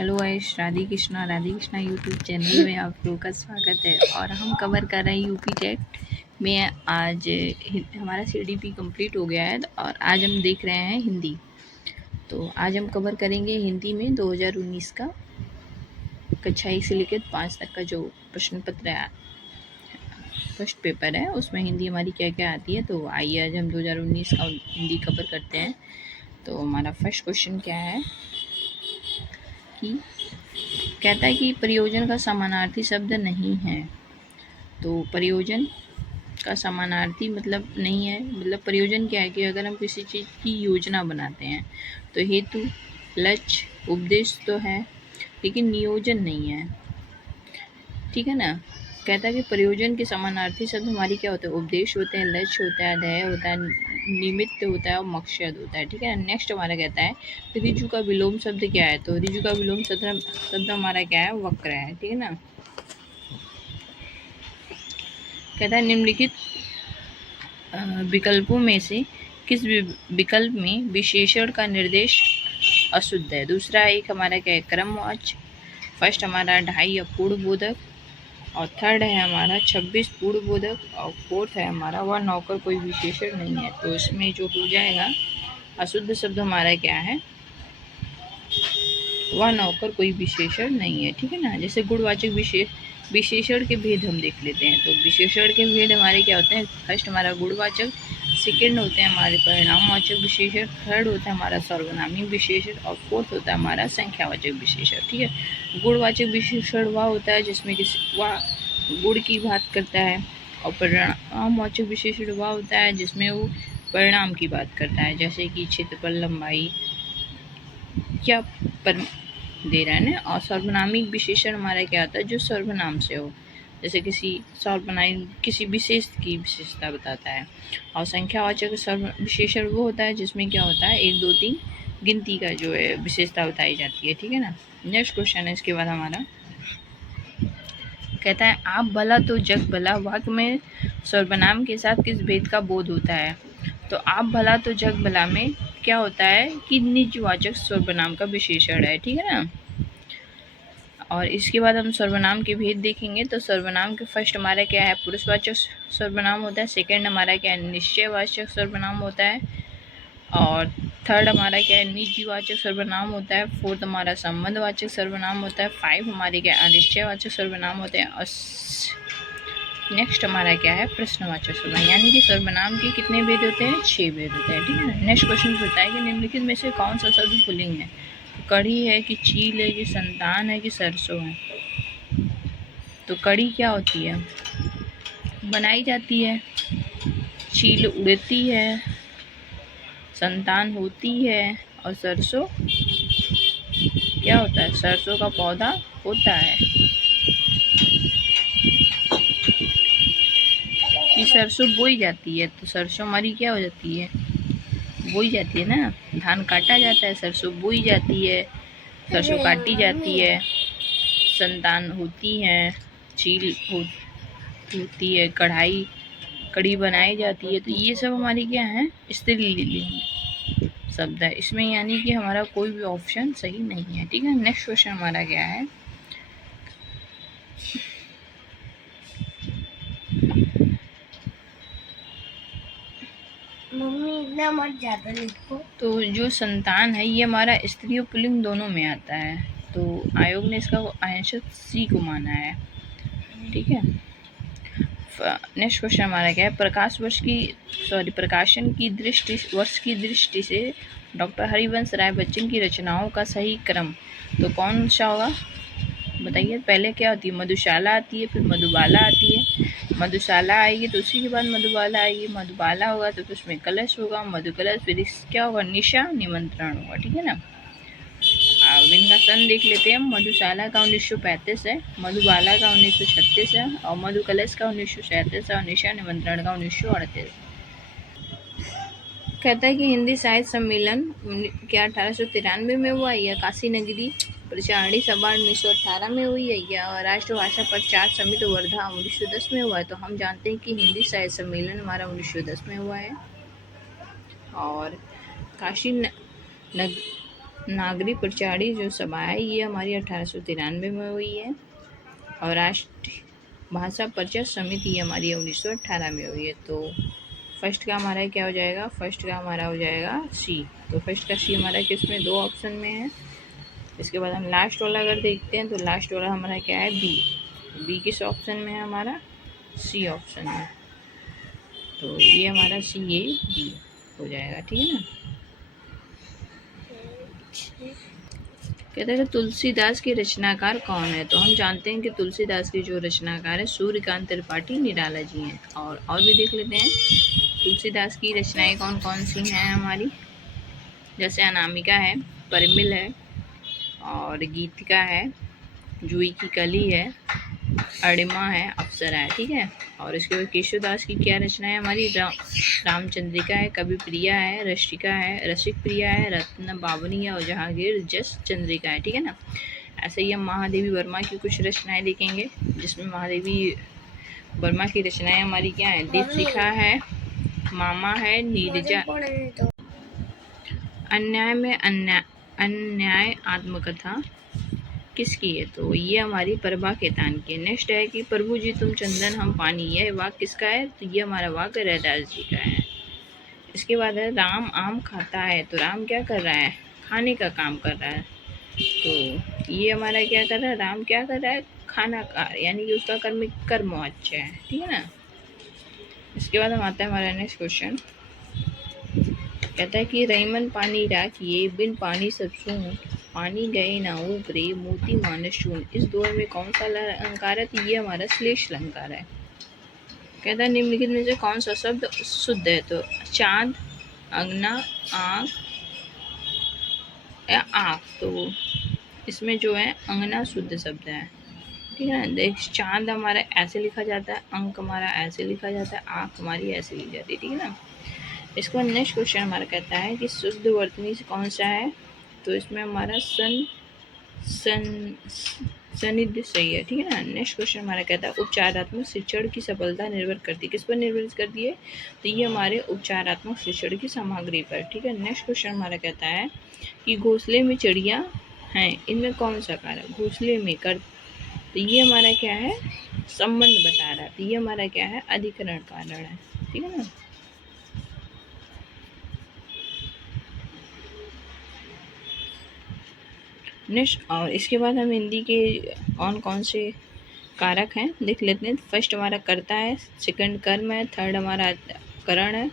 Hello guys, Radhe Krishna YouTube channel में आप लोगों का स्वागत है। और हम कवर कर रहे हैं यूपी टेट में। आज हमारा सीडीपी कंप्लीट हो गया है और आज हम देख रहे हैं हिंदी। तो आज हम कवर करेंगे हिंदी में 2019 का कक्षा 1 से लेकर 5 तक का जो प्रश्न पत्र है, फर्स्ट पेपर है, उसमें हिंदी हमारी क्या क्या आती है। तो आइए आज हम 2019 का हिंदी कवर करते हैं। तो हमारा फर्स्ट क्वेश्चन क्या है कि कहता है कि प्रयोजन का समानार्थी शब्द नहीं है। तो प्रयोजन का समानार्थी मतलब नहीं है, मतलब प्रयोजन क्या है कि अगर हम किसी चीज़ की योजना बनाते हैं तो हेतु, लक्ष्य, उपदेश तो है, लेकिन नियोजन नहीं है। ठीक है ना। कहता है कि प्रयोजन के समानार्थी शब्द हमारी क्या होते हैं, उपदेश होते हैं, लक्ष्य होता है, ध्येय होता है, निमित्त होता है और मकसद होता है। ठीक है ना। नेक्स्ट हमारा कहता है ऋजु का विलोम शब्द क्या है। तो ऋजु का विलोम शब्द हमारा क्या है, वक्र है। ठीक है ना। कहता है निम्नलिखित विकल्पों में से किस विकल्प में विशेषण का निर्देश अशुद्ध है। दूसरा एक हमारा क्या है, क्रमवाच। फर्स्ट हमारा 2.5 अपूर्ण बोधक, और थर्ड है हमारा 26 पूर्ण बोधक, और फोर्थ है हमारा वह नौकर कोई विशेषण नहीं है। तो इसमें जो हो जाएगा अशुद्ध शब्द हमारा क्या है, वह नौकर कोई विशेषण नहीं है। ठीक है ना। जैसे गुणवाचक विशेषण के भेद हम देख लेते हैं। तो विशेषण के भेद हमारे क्या होते हैं, फर्स्ट हमारा गुणवाचक, सेकेंड होते हैं हमारे परिणामवाचक विशेषण, थर्ड होता है हमारा सर्वनामी विशेषण, और फोर्थ होता है हमारा संख्यावाचक विशेषण। ठीक है। गुणवाचक विशेषण वह होता है जिसमें वह गुण की बात करता है, और परिणामवाचक विशेषण वह होता है जिसमें वो परिणाम की बात करता है, जैसे कि क्षेत्रफल, लंबाई क्या पर दे रहा है ना। और सर्वनामिक विशेषण हमारा क्या होता है, जो सर्वनाम से हो, जैसे किसी विशेष की विशेषता बताता है। और संख्यावाचक विशेषण वो होता है जिसमें क्या होता है 1 2 3 गिनती का जो है विशेषता बताई जाती है। ठीक है ना। नेक्स्ट क्वेश्चन है इसके बाद हमारा, कहता है आप भला तो जग भला वाक्य में सर्वनाम के साथ किस भेद का बोध होता है। तो आप भला तो जग भला में क्या होता है कि निजवाचक सर्वनाम का विशेषण है। ठीक है ना। और इसके बाद हम सर्वनाम के भेद देखेंगे। तो सर्वनाम के फर्स्ट हमारा क्या है, पुरुषवाचक सर्वनाम होता है, सेकंड हमारा क्या है, निश्चयवाचक सर्वनाम होता है, और थर्ड हमारा क्या है, निजवाचक सर्वनाम होता है, फोर्थ हमारा संबंधवाचक सर्वनाम होता है, 5 हमारे क्या अनिश्चयवाचक सर्वनाम होते हैं, और नेक्स्ट हमारा क्या है, प्रश्नवाचक सर्वनाम। यानी कि सर्वनाम के कितने भेद होते हैं, 6 भेद होते हैं। ठीक है। नेक्स्ट क्वेश्चन होता है कि निम्नलिखित में से कौन सा शब्द पुल्लिंग है। कढ़ी है कि चील है कि संतान है कि सरसों है। तो कढ़ी क्या होती है, बनाई जाती है, चील उड़ती है, संतान होती है, और सरसों क्या होता है, सरसों का पौधा होता है। कि सरसों बोई जाती है, तो सरसों हमारी क्या हो जाती है, बोई जाती है ना। धान काटा जाता है, सरसों बोई जाती है, सरसों काटी जाती है, संतान होती है, चील होती है, कढ़ी बनाई जाती है। तो ये सब हमारी क्या है, स्त्रीलिंग शब्द है इसमें, यानी कि हमारा कोई भी ऑप्शन सही नहीं है। ठीक है। नेक्स्ट क्वेश्चन हमारा क्या है, मम्मी इतना मत ज्यादा लिखो। तो जो संतान है ये हमारा स्त्री और पुल्लिंग दोनों में आता है। तो आयोग ने इसका आंसर सी को माना है। ठीक है। नेक्स्ट क्वेश्चन हमारा क्या है, प्रकाशन की दृष्टि से डॉक्टर हरिवंश राय बच्चन की रचनाओं का सही क्रम तो कौन सा होगा, बताइए। पहले क्या होती है, मधुशाला आती है, फिर मधुबाला आती है। मधुशाला आएगी तो उसी के बाद मधुबाला आएगी, मधुबाला होगा तो उसमें कलश होगा, मधुकलश, फिर क्या होगा, निशा निमंत्रण होगा। ठीक है ना। अब इनका सन देख लेते हैं। मधुशाला का 1935 है, मधुबाला का 1936 है, और मधुकलश का 1937 है, और निशा निमंत्रण का 1938। कहता है कि हिंदी साहित्य सम्मेलन क्या 1893 में हुआ, या काशी नगरी प्रचारणी सभा 1918 में हुई है, या राष्ट्रभाषा प्रचार समिति वर्धा 1910 में हुआ है। तो हम जानते हैं कि हिंदी साहित्य सम्मेलन हमारा 1910 में हुआ है। और काशी नागरी प्रचारी जो सभा है ये हमारी 1893 में हुई है, और राष्ट्रीय भाषा परिषद समिति हमारी 1918 में हुई है। तो फर्स्ट का हमारा क्या हो जाएगा, फर्स्ट का हमारा हो जाएगा सी। तो फर्स्ट का सी हमारा किस में, 2 ऑप्शन में है। इसके बाद हम लास्ट वाला अगर देखते हैं तो लास्ट वाला हमारा क्या है, बी। बी किस ऑप्शन में है हमारा, सी ऑप्शन में। तो ये हमारा सी ए बी हो जाएगा, ठीक है ना। कहते हैं कि तुलसीदास के रचनाकार कौन है। तो हम जानते हैं कि तुलसीदास के जो रचनाकार है सूर्यकांत त्रिपाठी निराला जी हैं। और भी देख लेते हैं तुलसीदास की रचनाएं कौन कौन सी हैं हमारी। जैसे अनामिका है, परिमिल है, और गीतिका है, जूही की कली है, अणिमा है, अप्सरा है, ठीक है। और इसके बाद केशवदास की क्या रचना है हमारी, रामचंद्रिका है, कवि प्रिया है, रसिका है, रसिक प्रिया है, रत्न बावनी है, और जहांगीर जस चंद्रिका है, ठीक है ना। ऐसे ही हम महादेवी वर्मा की कुछ रचनाएं देखेंगे, जिसमें महादेवी वर्मा की रचनाएं हमारी क्या है, दीपशिखा है, मामा है, नीरजा, अन्याय में अन्याय आत्मकथा किसकी है। तो ये हमारी प्रभा खेतान की है। नेक्स्ट है कि प्रभु जी तुम चंदन हम पानी, यह वाक्य किसका है। तो ये हमारा वाक्य रैदास जी का है। इसके बाद है राम आम खाता है। तो राम क्या कर रहा है, खाने का काम कर रहा है। तो ये हमारा क्या कर रहा है, राम क्या कर रहा है, खाना खा, यानी कि उसका कर्म अच्छा है, ठीक है ना। इसके बाद हम आता है हमारा नेक्स्ट क्वेश्चन। कहता है कि रहीमन पानी राखिए बिन पानी सब सून, पानी गए ना ऊपरे मोती मानस शून। इस दोहे में कौन सा अलंकार है। तो ये हमारा श्लेष अलंकार है। कहता है निम्नलिखित में से कौन सा शब्द शुद्ध है। तो चांद, अंगना, आँख या आँख। तो इसमें जो है अंगना शुद्ध शब्द है, ठीक है ना। देख चांद हमारा ऐसे लिखा जाता है, अंक हमारा ऐसे लिखा जाता है, आँख हमारी ऐसे लिखी जाती है, ठीक है ना। इसके बाद नेक्स्ट क्वेश्चन हमारा कहता है कि शुद्ध वर्तनी से कौन सा है। तो इसमें हमारा सनिध सही है, ठीक है ना। नेक्स्ट क्वेश्चन हमारा कहता है उपचारात्मक शिक्षण की सफलता निर्भर करती है, किस पर निर्भर करती है। तो ये हमारे उपचारात्मक शिक्षण की सामग्री पर, ठीक है। नेक्स्ट क्वेश्चन हमारा कहता है कि घोंसले में चिड़िया हैं, इनमें कौन सा कारक घोंसले में कर। तो ये हमारा क्या है, संबंध बता रहा है। तो ये हमारा क्या है, अधिकरण कारण है, ठीक है ना। नेक्स्ट, और इसके बाद हम हिंदी के कौन कौन से कारक हैं देख लेते हैं। फर्स्ट हमारा कर्ता है, सेकंड कर्म है, थर्ड हमारा करण है,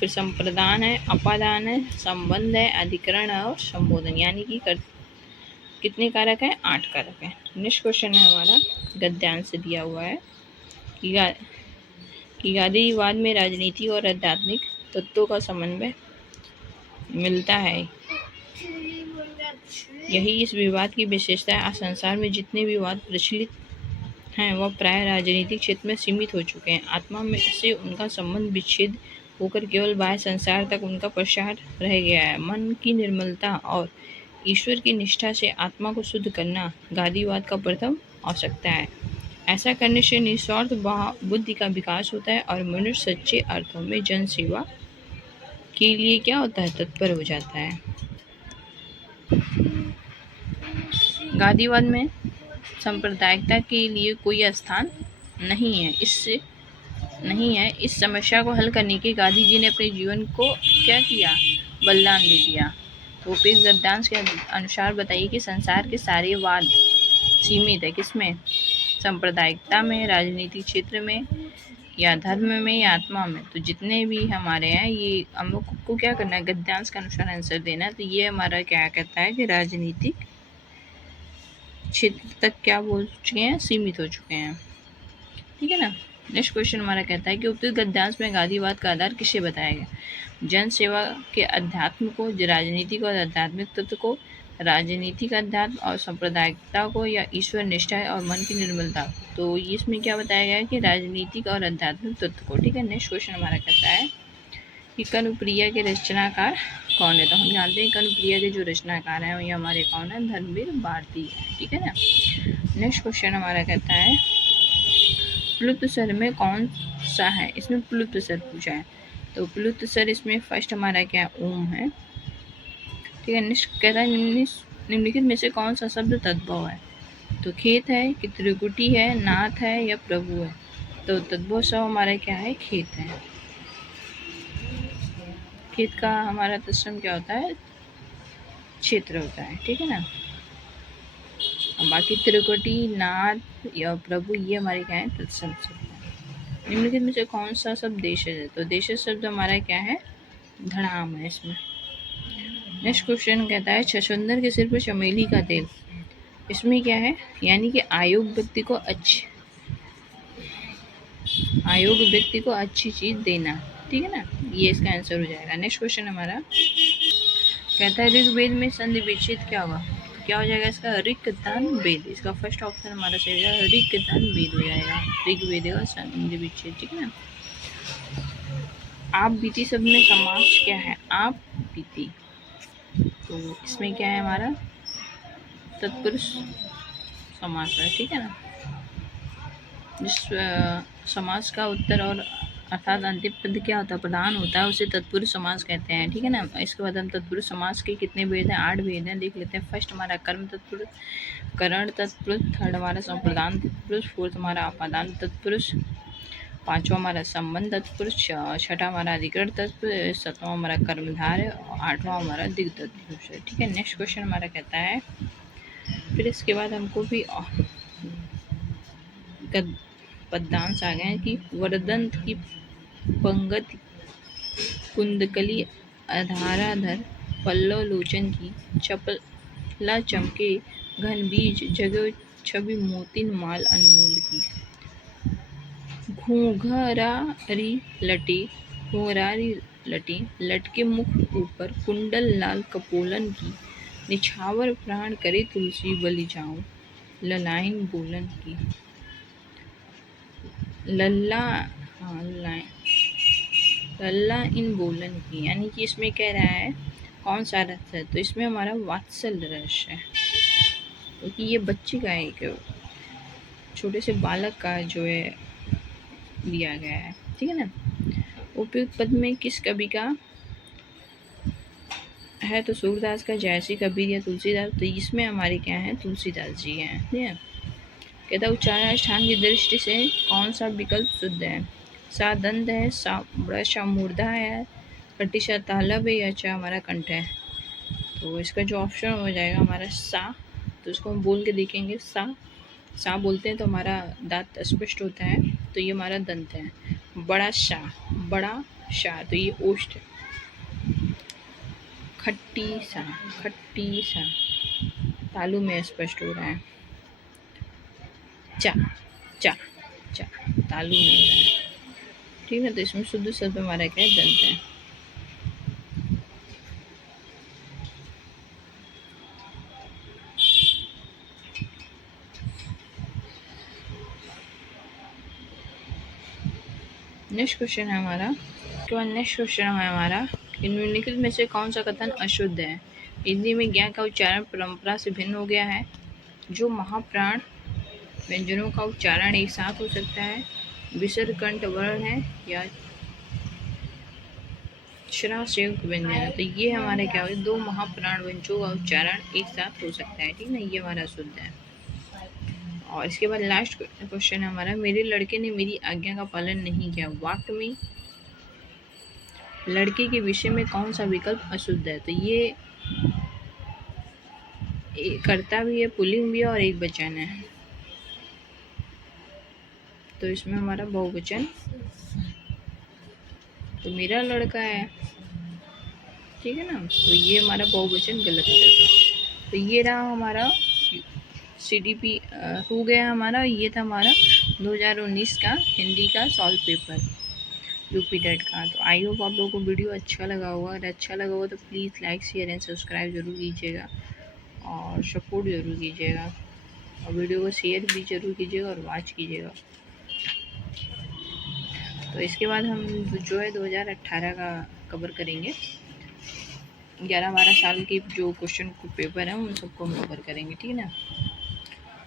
फिर संप्रदान है, अपादान है, संबंध है, अधिकरण है, और संबोधन। यानी कि कितने कारक हैं, 8 कारक हैं। नेक्स्ट क्वेश्चन है हमारा गद्यांश से दिया हुआ है कि गांधीवाद में राजनीति और आध्यात्मिक तत्वों का समन्वय मिलता है, यही इस विवाद की विशेषता है। आज संसार में जितने विवाद प्रचलित हैं वह प्राय राजनीतिक क्षेत्र में सीमित हो चुके हैं। आत्मा में से उनका संबंध विच्छेद होकर केवल बाह्य संसार तक उनका प्रसार रह गया है। मन की निर्मलता और ईश्वर की निष्ठा से आत्मा को शुद्ध करना गांधीवाद का प्रथम आवश्यकता है। ऐसा करने से निस्वार्थ बुद्धि का विकास होता है और मनुष्य सच्चे अर्थों में जन सेवा के लिए क्या होता है, तत्पर हो जाता है। गांधीवाद में सांप्रदायिकता के लिए कोई स्थान नहीं है। इस समस्या को हल करने के गांधी जी ने अपने जीवन को क्या किया, बलिदान दे दिया। तो उपयुक्त गद्यांश के अनुसार बताइए कि संसार के सारे वाद सीमित है किसमें, सांप्रदायिकता में, राजनीतिक क्षेत्र में, या धर्म में, या आत्मा में। तो जितने भी हमारे हैं ये हम लोग को क्या करना है, गद्यांश के अनुसार आंसर देना है। तो ये हमारा क्या कहता है कि राजनीतिक क्षेत्र तक क्या बोल चुके हैं, सीमित हो चुके हैं, ठीक है ना। नेक्स्ट क्वेश्चन हमारा कहता है कि उपयुक्त गद्यांश में गांधीवाद का आधार किसे बताया गया। जन सेवा के अध्यात्म को, राजनीतिक और आध्यात्मिक तत्व को, राजनीतिक अध्यात्म और सांप्रदायिकता को, या ईश्वर निष्ठा और मन की निर्मलता। तो इसमें क्या बताया गया है कि राजनीतिक और आध्यात्मिक तत्व को, ठीक है। नेक्स्ट क्वेश्चन हमारा कहता है कि कनुप्रिया के रचनाकार कौन है। तो हम जानते हैं कनुप्रिया के जो रचनाकार हैं ये हमारे कौन है, धर्मवीर भारती है, ठीक है ना। नेक्स्ट क्वेश्चन हमारा कहता है प्लुत स्वर में कौन सा है। इसमें प्लुत स्वर पूछा है। तो प्लुत स्वर इसमें फर्स्ट हमारा क्या, ओम है, ठीक है। नेक्स्ट कहता है निम्नलिखित में से कौन सा शब्द तद्भव है? तो खेत है कि त्रिकुटी है, नाथ है या प्रभु है? तो तद्भव शब्द हमारा क्या है? खेत है। खेत का हमारा तत्सम क्या होता है? क्षेत्र होता है, ठीक है ना। बाकी त्रिकुटी, नाथ या प्रभु ये हमारे क्या है? तत्सम शब्द है। निम्नलिखित में से कौन सा शब्द देशज है? तो देशज शब्द हमारा क्या है? धड़ाम है इसमें। नेक्स्ट क्वेश्चन कहता है छछूंदर के सिर पर चमेली का तेल, इसमें क्या है? यानी कि आयोग व्यक्ति को अच्छी चीज देना, ठीक है ना, ये इसका आंसर हो जाएगा। नेक्स्ट क्वेश्चन हमारा कहता है ऋग्वेद में संधि विच्छेद क्या होगा? क्या हो जाएगा इसका? ऋक् वेद। इसका फर्स्ट ऑप्शन हमारा सही हो जाएगा, ऋक् वेद हो जाएगा। ऋग्वेद का संधि विच्छेद, ठीक है ना। आप बीती शब्द में समास क्या है? आप बीती, तो इसमें क्या है हमारा? तत्पुरुष समास है, ठीक है ना। जिस समास का उत्तर और अर्थात अंतिम पद क्या होता है? प्रधान होता है, उसे तत्पुरुष समास कहते हैं, ठीक है ना। इसके बाद हम तत्पुरुष समास के कितने भेद हैं? 8 भेद हैं, देख लेते हैं। फर्स्ट हमारा कर्म तत्पुरुष, करण तत्पुरुष, थर्ड हमारा संप्रदान तत्पुरुष, फोर्थ हमारा अपादान तत्पुरुष, पांचवा हमारा संबंध तत्पुरुष, छठा हमारा अधिकरण तत्पुरुष, सातवां हमारा कर्मधारय और आठवां हमारा दिग्ध तत्पुरुष है, ठीक है। नेक्स्ट क्वेश्चन हमारा कहता है फिर इसके बाद हमको भी पद्यांश आ गए हैं कि वरदंत की पंगति, कुंदकली अधाराधर, पल्लव लोचन की, चपला चमके घन बीज, जगो छवि मोतिन माल अनमोल की, घूंघरारी लटी, लटके मुख ऊपर, कुंडल लाल कपोलन की, निछावर प्राण करे तुलसी बलि जाऊं, ललाइन बोलन की, लल्ला इन बोलन की। यानी कि इसमें कह रहा है कौन सा रस है? तो इसमें हमारा वात्सल्य रस है, क्योंकि ये बच्चे का एक छोटे से बालक का जो है दिया गया है, ठीक है ना। उपयुक्त पद में किस कवि का है? तो सूरदास का, जयसी, कबीर या तुलसीदास? तो इसमें हमारे क्या है? तुलसीदास जी हैं, ठीक है। कहता उच्चारण स्थान की दृष्टि से कौन सा विकल्प शुद्ध है? सा दंत है, सा बड़ा सा मूर्धा है, कटिशा तालब है या चा हमारा कंठ है? तो इसका जो ऑप्शन हो जाएगा हमारा सा। तो इसको हम बोल के देखेंगे। सा बोलते हैं तो हमारा दांत स्पष्ट होता है, तो ये हमारा दंत है। बड़ा शाह, तो ये ओष्ठ है। खट्टी सा तालु में स्पष्ट हो रहा है। चा तालु में हो रहा है, ठीक है। तो इसमें शुद्ध शब्द हमारा क्या है? दंत है। नेक्स्ट क्वेश्चन है हमारा निम्नलिखित में से कौन सा कथन अशुद्ध है? हिंदी में ज्ञा का उच्चारण परंपरा से भिन्न हो गया है। जो महाप्राण व्यंजनों का उच्चारण एक साथ हो सकता है। विसर्ग कंठ वर्ण है या श्रा संयुक्त व्यंजन है। तो ये हमारे क्या हो? दो महाप्राण व्यंजनों का उच्चारण एक साथ हो सकता है, ठीक है ना। ये हमारा शुद्ध है। और इसके बाद लास्ट क्वेश्चन है हमारा मेरे लड़के ने मेरी आज्ञा का पालन नहीं किया। वाक्य में लड़के के विषय में कौन सा विकल्प अशुद्ध है? तो ये कर्ता भी है, पुल्लिंग भी है और एक वचन है, तो इसमें हमारा बहुवचन, तो मेरा लड़का है, ठीक है ना। तो ये हमारा बहुवचन गलत हो जाता। तो ये रहा हमारा CDP हो गया हमारा। ये था हमारा 2019 का हिंदी का सॉल्व पेपर यूपी टेट का। तो आई होप आप लोगों को वीडियो अच्छा लगा होगा। अगर अच्छा लगा हो तो please like, share and subscribe जरूर कीजिएगा और सपोर्ट जरूर कीजिएगा, और वीडियो को शेयर भी जरूर कीजिएगा और वॉच कीजिएगा। तो इसके बाद हम जो है 2018 का कवर करेंगे। 11-12 साल के जो क्वेश्चन पेपर हैं उन सबको हम कवर करेंगे, ठीक है ना।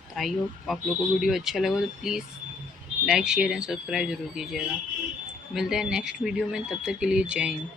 तो आई होप आप लोगों को वीडियो अच्छा लगा तो please like, share and subscribe जरूर कीजिएगा। मिलते हैं नेक्स्ट वीडियो में, तब तक के लिए जय हिंद।